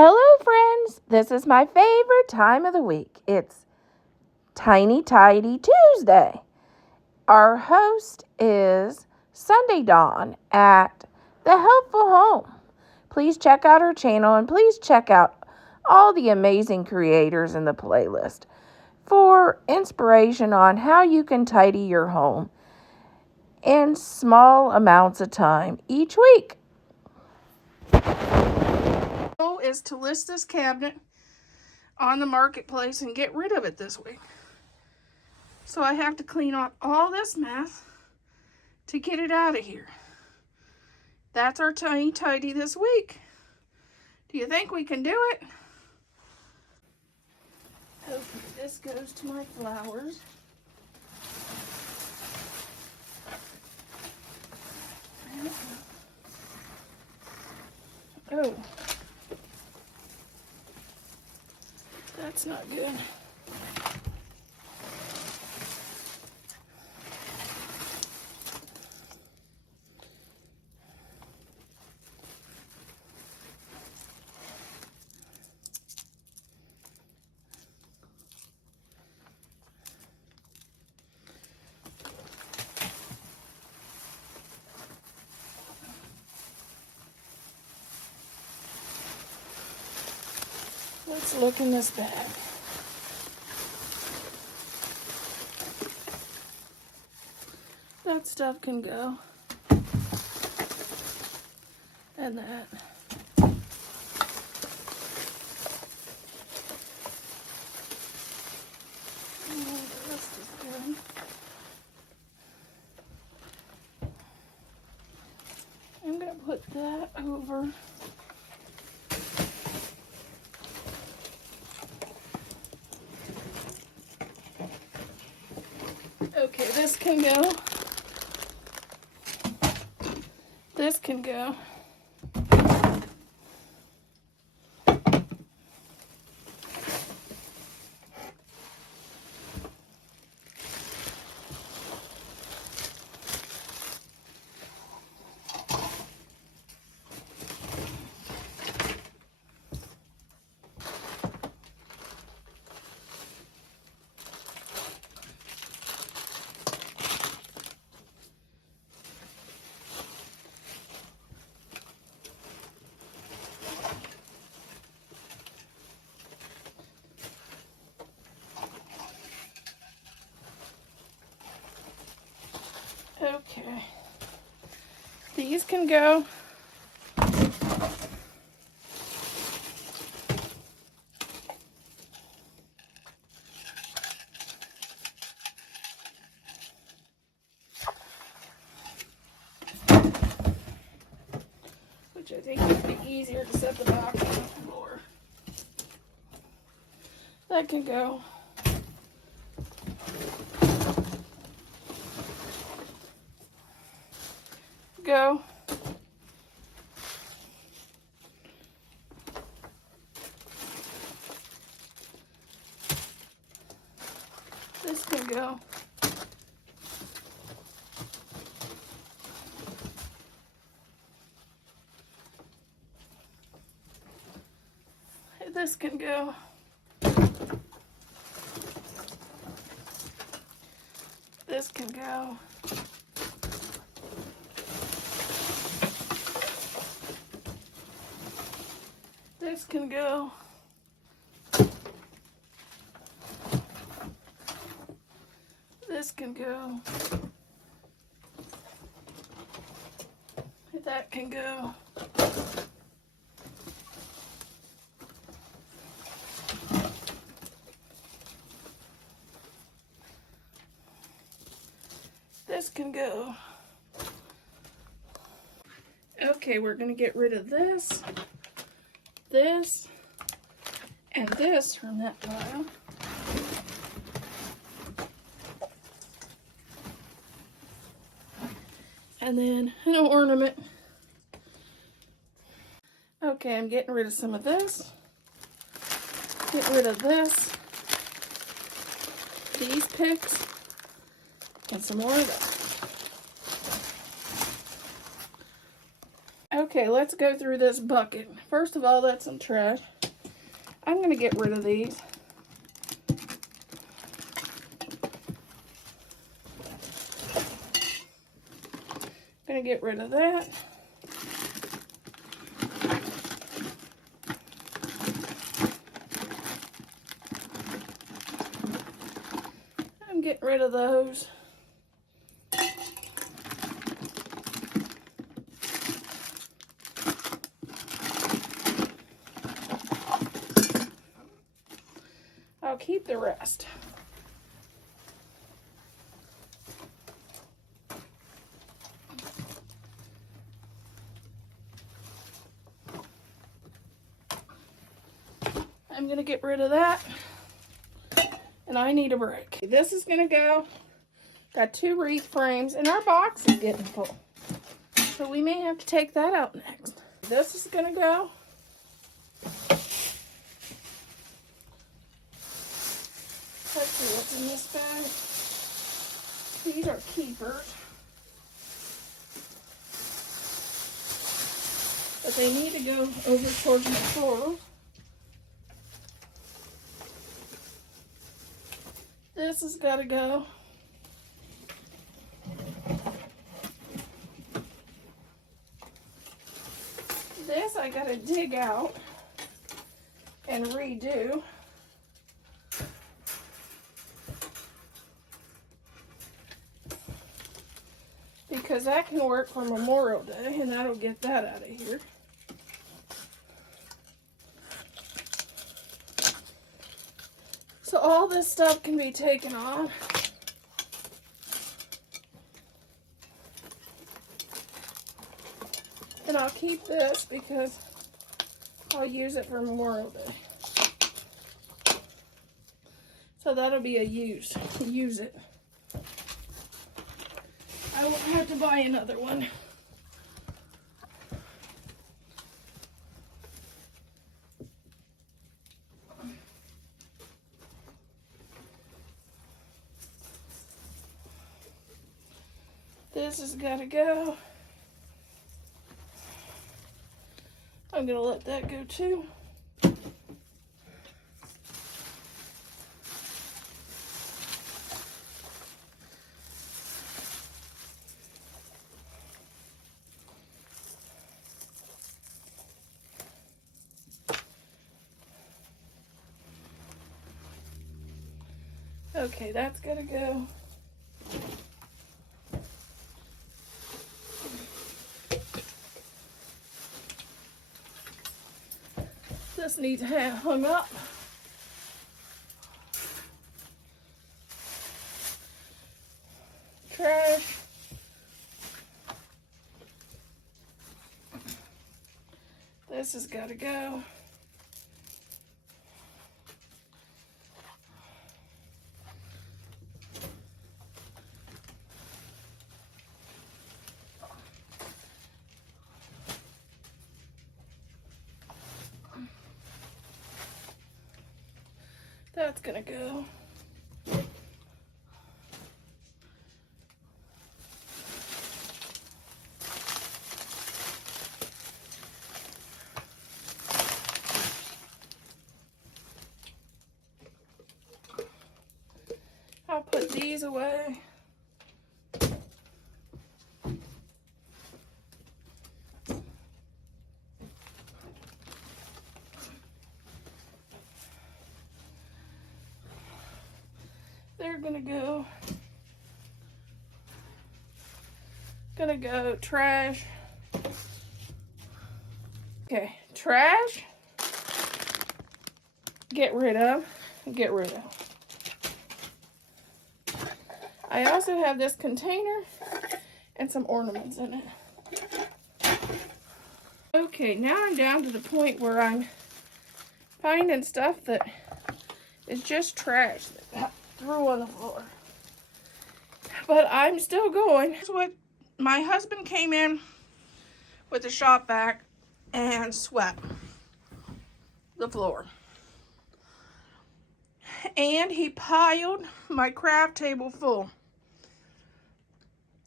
Hello, friends. This is my favorite time of the week. It's Tiny Tidy Tuesday. Our host is Sunday Dawn at The Helpful Home. Please check out her channel and please check out all the amazing creators in the playlist for inspiration on how you can tidy your home in small amounts of time each week. Is to list this cabinet on the marketplace and get rid of it this week. So I have to clean up all this mess to get it out of here. That's our tiny tidy this week. Do you think we can do it? Okay, this goes to my flowers. Oh. That's not good. Let's look in this bag. That stuff can go. And that. Oh, the rest is good. I'm going to put that over. Okay, this can go. This can go. Okay, these can go. Which I think would be easier to set the box on the floor. That can go. Go. This can go. This can go. This can go. This can go. This can go. That can go. This can go. Okay, we're going to get rid of this, and this from that pile. And then an ornament. Okay, I'm getting rid of some of this. Get rid of this. These picks. And some more of that. Okay, let's go through this bucket. First of all, that's some trash. I'm going to get rid of these. Going to get rid of that. I'm getting rid of those. I'll keep the rest. I'm going to get rid of that. And I need a break. This is going to go. Got 2 wreath frames, and our box is getting full. So we may have to take that out next. This is going to go. Let's see what's in this bag. These are keepers. But they need to go over towards my floor. This has got to go. This I got to dig out and redo. Because that can work for Memorial Day, and that'll get that out of here. So all this stuff can be taken off. And I'll keep this because I'll use it for Memorial Day. So that'll be a use it. I won't have to buy another one. This has got to go. I'm going to let that go too. Okay, that's got to go. This needs hung up. Trash. This has got to go. That's gonna go. I'll put these away. They're gonna go trash. Okay, trash. Get rid of. I also have this container and some ornaments in it. Okay, now I'm down to the point where I'm finding stuff that is just trash that threw on the floor. But I'm still going. Here's what my husband came in with a shop vac and swept the floor. And he piled my craft table full.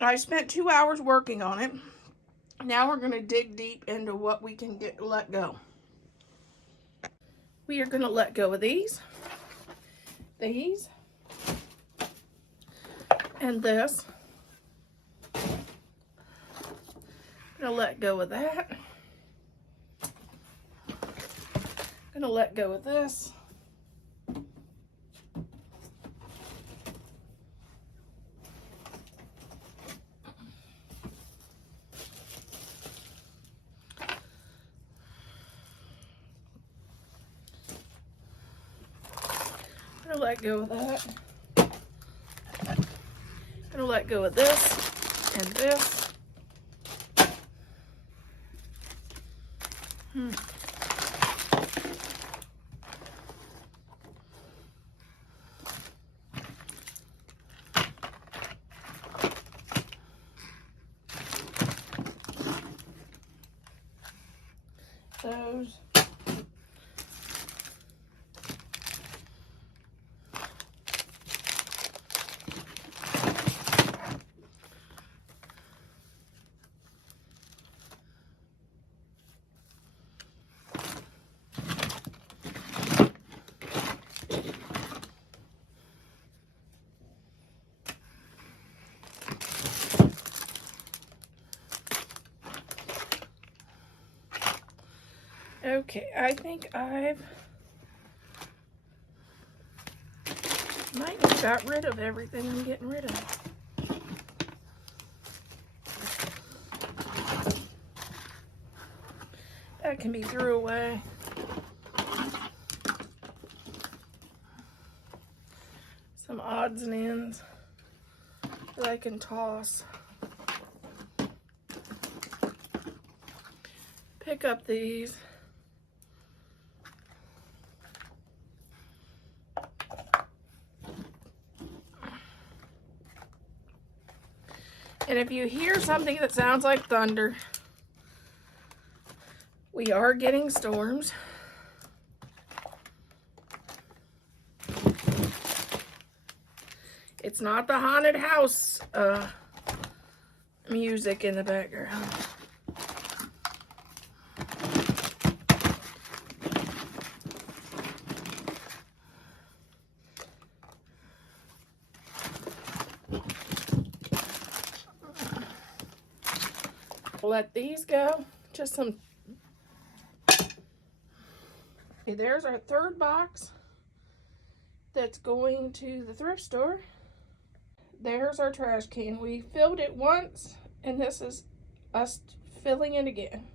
I spent 2 hours working on it. Now we're going to dig deep into what we can let go. We are going to let go of these, and this. I'm going to let go of that. I'm going to let go of this. I'm going to let go of that. I'm going to let go of this and this. Those. Okay, I think I've might have got rid of everything I'm getting rid of. That can be threw away. Some odds and ends that I can toss. Pick up these. And if you hear something that sounds like thunder, we are getting storms. It's not the haunted house music in the background. Let these go. Just some. Okay, there's our third box that's going to the thrift store. There's our trash can. We filled it once, and this is us filling it again.